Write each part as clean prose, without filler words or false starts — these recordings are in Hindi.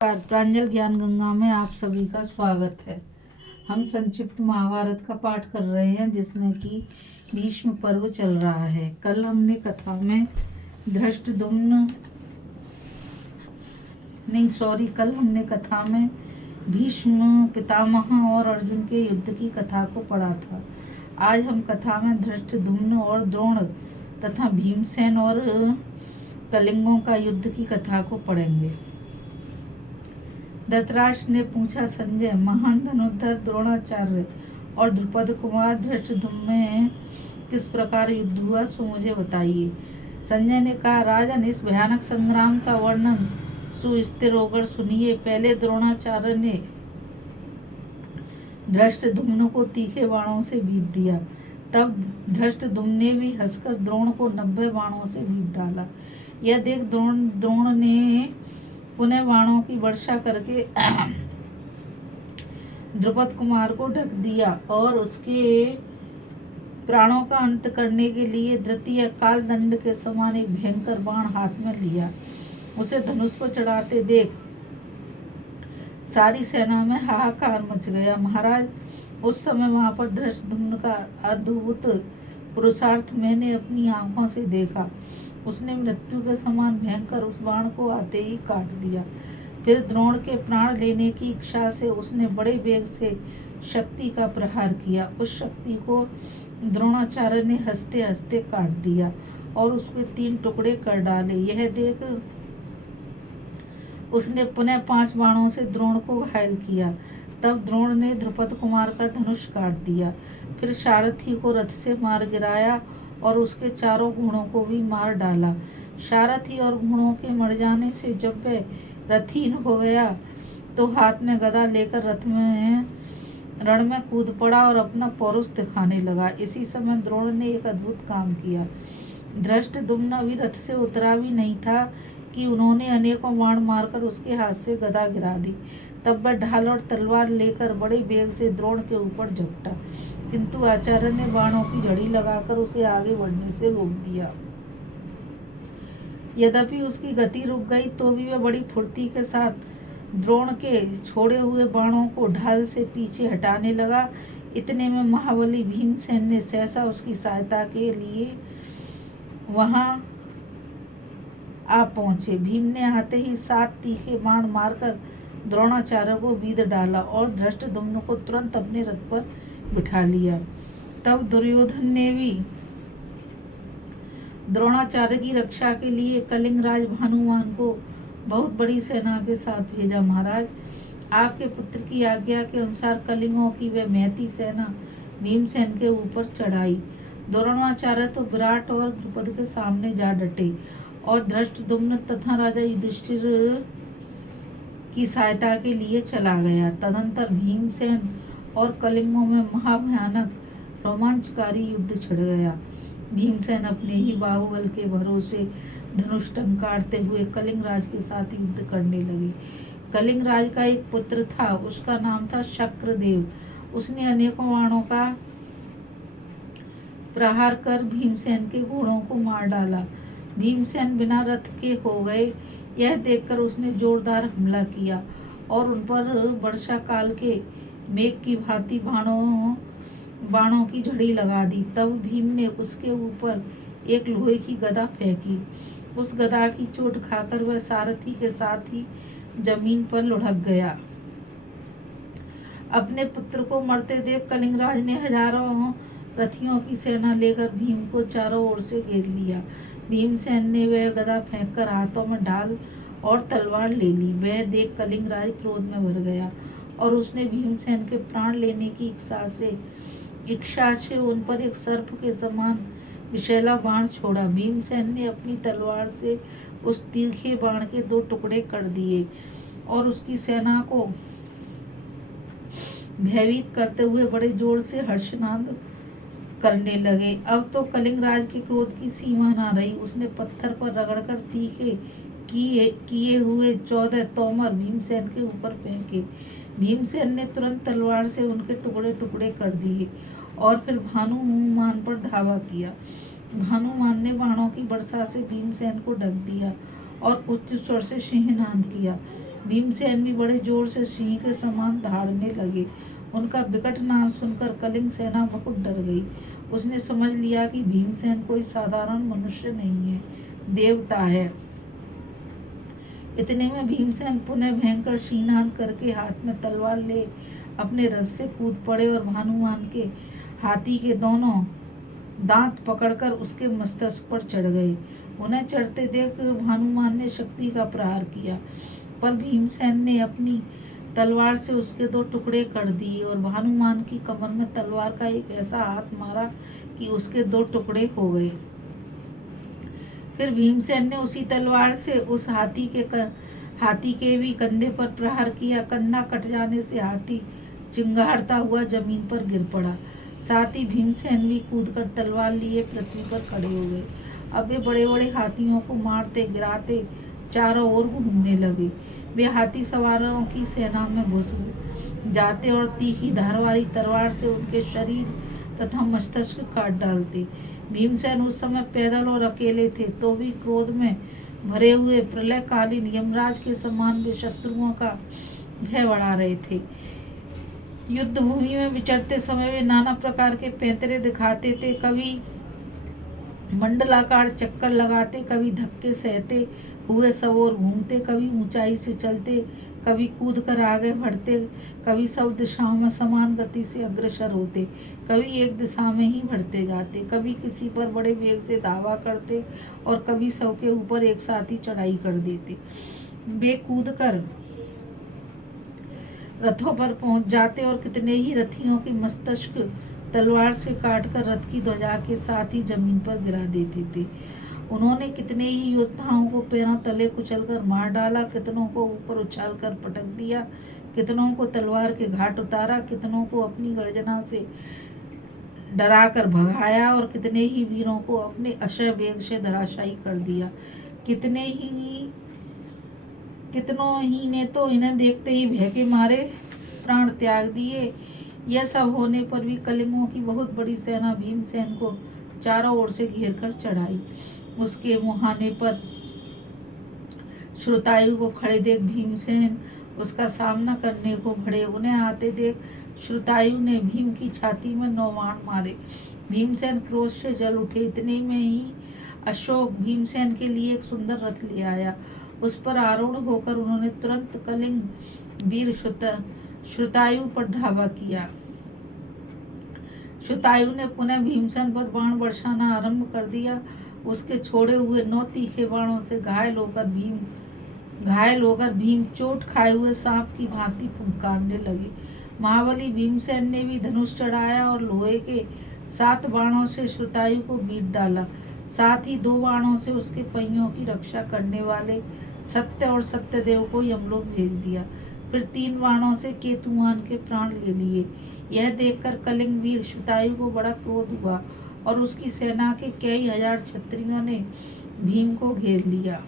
प्रांजल ज्ञान गंगा में आप सभी का स्वागत है। हम संक्षिप्त महाभारत का पाठ कर रहे हैं जिसमें कि भीष्म पर्व चल रहा है। कल हमने कथा में कल हमने कथा में भीष्म पितामह और अर्जुन के युद्ध की कथा को पढ़ा था। आज हम कथा में धृष्टद्युम्न और द्रोण तथा भीमसेन और कलिंगों का युद्ध की कथा को पढ़ेंगे। धृतराष्ट्र ने पूछा, संजय, महान धनुर्धर द्रोणाचार्य और द्रुपद कुमार धृष्टद्युम्न में किस प्रकार युद्ध हुआ सो मुझे बताइए। संजय ने कहा, राजन, इस भयानक संग्राम का वर्णन सुस्थिर होकर सुनिए। पहले द्रोणाचार्य ने धृष्टद्युम्न को तीखे बाणों से बीत दिया। तब धृष्टद्युम्न ने भी हंसकर द्रोण को 90 बाणों से बीत डाला। यह देख द्रोण ने पुनः बाणों की वर्षा करके द्रुपद कुमार को ढक दिया और उसके प्राणों का अंत करने के लिए द्वितीय काल दंड के समान एक भयंकर बाण हाथ में लिया। उसे धनुष पर चढ़ाते देख सारी सेना में हाहाकार मच गया। महाराज, उस समय वहां पर धृष्टद्युम्न का अद्भुत पुरुषार्थ मैंने अपनी आंखों से देखा। उसने मृत्यु के समान भयंकर उस बाण को आते ही काट दिया। फिर द्रोण के प्राण लेने की इच्छा से उसने बड़े वेग से शक्ति का प्रहार किया। उस शक्ति को द्रोणाचार्य ने हंसते हंसते काट दिया और उसके 3 टुकड़े कर डाले। यह देख उसने पुनः 5 बाणों से द्रोण को घायल किया। तब द्रोण ने द्रुपद कुमार का धनुष काट दिया। फिर सारथी को रथ से मार गिराया और उसके 4 घोड़ों को भी मार डाला। सारथी और घोड़ों के मर जाने से जब वह रथहीन हो गया तो हाथ में गदा लेकर रण में कूद पड़ा और अपना पौरुष दिखाने लगा। इसी समय द्रोण ने एक अद्भुत काम किया। धृष्टद्युम्न अभी रथ से उतरा भी नहीं था कि उन्होंने अनेकों बाण मारकर उसके हाथ से गदा गिरा दी। तब वह ढाल और तलवार लेकर बड़े वेग से द्रोण के ऊपर झपटा, किंतु आचार्य ने बाणों की झड़ी लगाकर उसे आगे बढ़ने से रोक दिया। यद्यपि उसकी गति रुक गई तो भी वह बड़ी फुर्ती के साथ द्रोण के छोड़े हुए बाणों को ढाल से पीछे हटाने लगा। इतने में महाबली भीमसेन ने सहसा उसकी सहायता के लिए वहां आ पहुंचे। भीम ने आते ही 7 तीखे बाण मारकर द्रोणाचार्य को बीध डाला और धृष्टद्युम्न को तुरंत अपने रथ पर बिठा लिया। तब दुर्योधन ने भी द्रोणाचार्य की रक्षा के लिए कलिंगराज भानुमान को बहुत बड़ी सेना के साथ भेजा। महाराज, आपके पुत्र की आज्ञा के अनुसार कलिंगों की वह महती सेना भीमसेन के ऊपर चढ़ाई। द्रोणाचार्य तो विराट और द्रुपद के सामने जा डटे और धृष्टद्युम्न तथा राजा युधिष्ठिर की सहायता के लिए चला गया। तदंतर भीमसेन और कलिंगों में महाभयानक रोमांचकारी युद्ध छिड़ गया। भीमसेन अपने ही बाहुबल के भरोसे धनुष टंकारते हुए कलिंगराज के साथ युद्ध करने लगे। कलिंगराज का एक पुत्र था, उसका नाम था शक्रदेव। उसने अनेकों बाणों का प्रहार कर भीमसेन के घोड़ों को मार डाला। भीमसेन बिना रथ के हो गए। यह देखकर उसने जोरदार हमला किया और उन पर वर्षा काल के मेघ की भांति बाणों की झड़ी लगा दी। तब भीम ने उसके ऊपर एक लोहे की गदा फेंकी। उस गदा की चोट खाकर वह सारथी के साथ ही जमीन पर लुढ़क गया। अपने पुत्र को मरते देख कलिंगराज ने हजारों रथियों की सेना लेकर भीम को चारों ओर से घेर लिया। भीमसेन ने वह गदा फेंककर हाथों में ढाल और तलवार ले ली। वह देख कलिंगराज क्रोध में भर गया और उसने भीमसेन के प्राण लेने की इच्छा से उन पर एक सर्प के समान विषैला बाण छोड़ा। भीमसेन ने अपनी तलवार से उस तीखे बाण के 2 टुकड़े कर दिए और उसकी सेना को भयभीत करते हुए बड़े जोर से हर्षनाद करने लगे। अब तो कलिंगराज के क्रोध की सीमा ना रही। उसने पत्थर पर रगड़कर तीखे किए हुए 14 तोमर भीमसेन के ऊपर फेंके। भीमसेन ने तुरंत तलवार से उनके टुकड़े टुकड़े कर दिए और फिर भानुमान पर धावा किया। भानुमान ने बाणों की वर्षा से भीमसेन को ढक दिया और उच्च स्वर से सिंहनाद किया। भीमसेन भी बड़े जोर से सिंह के समान दहाड़ने लगे। उनका विकट नाम सुनकर कलिंग सेना बहुत डर गई। उसने समझ लिया कि भीमसेन कोई साधारण मनुष्य नहीं है, देवता है। इतने में भीमसेन पुनः भयंकर शीनाद करके हाथ में तलवार ले अपने रथ से कूद पड़े और भानुमान के हाथी के दोनों दांत पकड़कर उसके मस्तक पर चढ़ गए। उन्हें चढ़ते देख भानुमान ने शक्ति का प्रहार किया, पर भीमसेन ने अपनी तलवार से उसके 2 टुकड़े कर दिए और भानुमान की कमर में तलवार का एक ऐसा हाथ मारा कि उसके 2 टुकड़े हो गए। फिर भीमसेन ने उसी तलवार से उस हाथी के भी कंधे पर प्रहार किया। कंधा कट जाने से हाथी चिंगारता हुआ जमीन पर गिर पड़ा। साथ ही भीमसेन भी कूदकर तलवार लिए पृथ्वी पर खड़े हो गए। अब वे बड़े बड़े हाथियों को मारते गिराते चारों ओर घूमने लगे। वे हाथी सवारों की सेना में घुस जाते और तीखी धार वाली तलवार से उनके शरीर तथा मस्तिष्क काट डालते। भीमसेन उस समय पैदल और अकेले थे, तो भी क्रोध में भरे हुए प्रलयकालीन यमराज के समान वे शत्रुओं का भय बढ़ा रहे थे। युद्ध भूमि में विचरते समय वे नाना प्रकार के पैंतरे दिखाते थे। कभी मंडलाकार चक्कर लगाते, कभी धक्के सहते हुए सब ओर घूमते, कभी ऊंचाई से चलते, कभी कूद कर आगे बढ़ते, कभी सब दिशाओं में समान गति से अग्रसर होते, कभी एक दिशा में ही बढ़ते जाते, कभी किसी पर बड़े वेग से धावा करते और कभी सबके ऊपर एक साथ ही चढ़ाई कर देते। वे कूद कर रथों पर पहुंच जाते और कितने ही रथियों के मस्तिष्क तलवार से काटकर रथ की ध्वजा के साथ ही जमीन पर गिरा देते थे। उन्होंने कितने ही योद्धाओं को पैरों तले कुचलकर मार डाला, कितनों को ऊपर उछालकर पटक दिया, कितनों को तलवार के घाट उतारा, कितनों को अपनी गर्जना से डराकर भगाया और कितने ही वीरों को अपने अक्षय वेग से धराशायी कर दिया। कितनों ही ने तो इन्हें देखते ही भय के मारे प्राण त्याग दिए। यह सब होने पर भी कलिंगों की बहुत बड़ी सेना भीमसेन को चारों ओर से घेर कर चढ़ाई। उसके मुहाने पर श्रुतायु को खड़े देख भीमसेन उसका सामना करने को बढ़े। उन्हें आते देख श्रुतायु ने भीम की छाती में 9 बाण मारे। भीमसेन क्रोध से जल उठे। इतने में ही अशोक भीमसेन के लिए एक सुंदर रथ ले आया। उस पर आरूढ़ होकर उन्होंने तुरंत कलिंग वीर श्रुतायु पर धावा किया। श्रुतायु ने पुनः भीमसेन पर बाण बरसाना आरंभ कर दिया। उसके छोड़े हुए 9 तीखे बाणों से घायल होकर भीम चोट खाए हुए सांप की भांति फुंकारने लगे। महाबली भीमसेन ने भी धनुष चढ़ाया और लोहे के 7 बाणों से श्रुतायु को बीट डाला। साथ ही 2 बाणों से उसके पहियों की रक्षा करने वाले सत्य और सत्यदेव को यमलोक भेज दिया। फिर 3 बाणों से केतुमान के प्राण ले लिए। यह देखकर कलिंग वीर श्रुतायु को बड़ा क्रोध हुआ और उसकी सेना के कई हजार क्षत्रियों ने भीम को घेर लिया।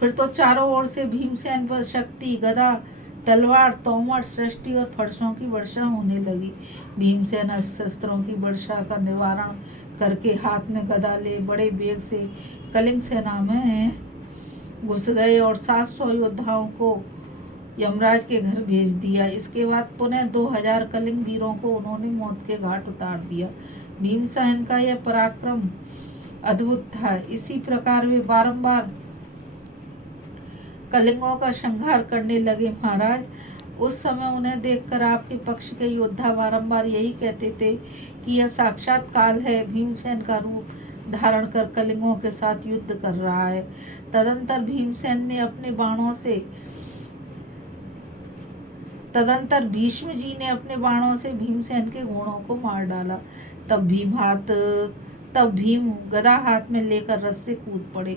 फिर तो चारों ओर से भीमसेन पर शक्ति, गदा, तलवार, तोमर, सृष्टि और फरसों की वर्षा होने लगी। भीमसेन शस्त्रों की वर्षा का निवारण करके हाथ में गदा ले बड़े वेग से कलिंग सेना में घुस गए और 700 योद्धाओं को यमराज के घर भेज दिया। इसके बाद पुनः 2000 कलिंग वीरों को उन्होंने मौत के घाट उतार दिया। भीमसेन का यह पराक्रम अद्भुत था। इसी प्रकार वे बारंबार कलिंगों का संहार करने लगे। महाराज, उस समय उन्हें देखकर आपके पक्ष के योद्धा बारंबार यही कहते थे कि यह साक्षात काल है, भीमसेन का रूप धारण कर कलिंगों के साथ युद्ध कर रहा है। तदंतर भीष्म जी ने अपने बाणों से भीमसेन के घोड़ों को मार डाला। तब भीम गदा हाथ में लेकर रथ से कूद पड़े।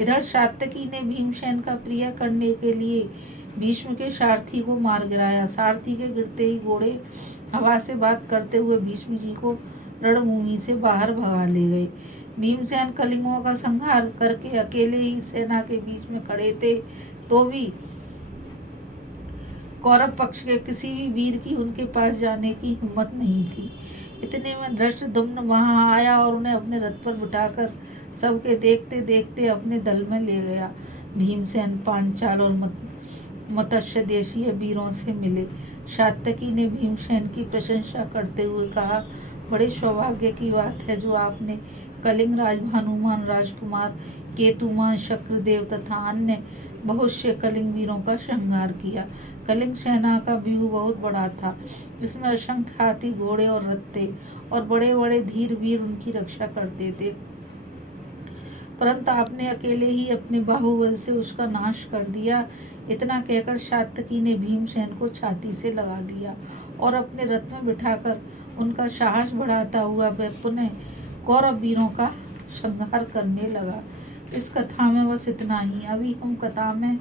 इधर सात्यकी ने भीमसेन का प्रिय करने के लिए भीष्म के सारथी को मार गिराया। सारथी के गिरते ही घोड़े हवा से बात करते हुए भीष्म जी को रणभूमि से बाहर भगा ले गए। भीमसेन कलिंगों का संहार करके अकेले ही सेना के बीच में खड़े थे, तो भी कौरव पक्ष के किसी भी वीर की उनके पास जाने की हिम्मत नहीं थी। इतने में धृष्टद्युम्न वहां आया और उन्हें अपने रथ पर बिठाकर सबके देखते देखते अपने दल में ले गया। भीमसेन पांचाल और मत्स्य देशीय वीरों से मिले। सात्यकी ने भीमसेन की प्रशंसा करते हुए कहा, बड़े सौभाग्य की बात है जो आपने कलिंग राज भानुमान राजकुमार केतुमान शक्रदेव तथा अन्य बहुत से कलिंग वीरों का संहार किया। कलिंग सेना का व्यूह बहुत बड़ा था। इसमें असंख्य हाथी घोड़े और रथ थे और बड़े बड़े धीर वीर उनकी रक्षा करते थे, परंतु आपने अकेले ही अपने बाहुबल से उसका नाश कर दिया। इतना कहकर सात्यकी ने भीमसेन को छाती से लगा लिया और अपने रथ में बिठाकर उनका साहस बढ़ाता हुआ वह पुनः कौरव वीरों का संहार करने लगा। इस कथा में बस इतना ही। अभी हम कथा में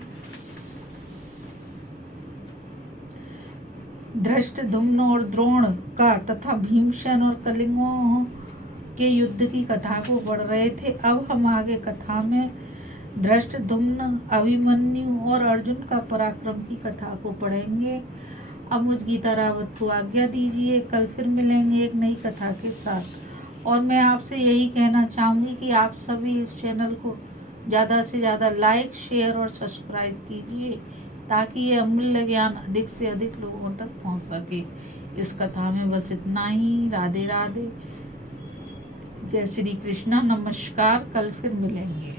धृष्टद्युम्न और द्रोण का तथा भीमसेन और कलिंगों के युद्ध की कथा को पढ़ रहे थे। अब हम आगे कथा में धृष्टद्युम्न, अभिमन्यु और अर्जुन का पराक्रम की कथा को पढ़ेंगे। अब मुझ गीता रावत को आज्ञा दीजिए। कल फिर मिलेंगे एक नई कथा के साथ। और मैं आपसे यही कहना चाहूँगी कि आप सभी इस चैनल को ज़्यादा से ज़्यादा लाइक, शेयर और सब्सक्राइब कीजिए ताकि ये अमूल्य ज्ञान अधिक से अधिक लोगों तक पहुँच सके। इस कथा में बस इतना ही। राधे राधे, जय श्री कृष्णा, नमस्कार। कल फिर मिलेंगे।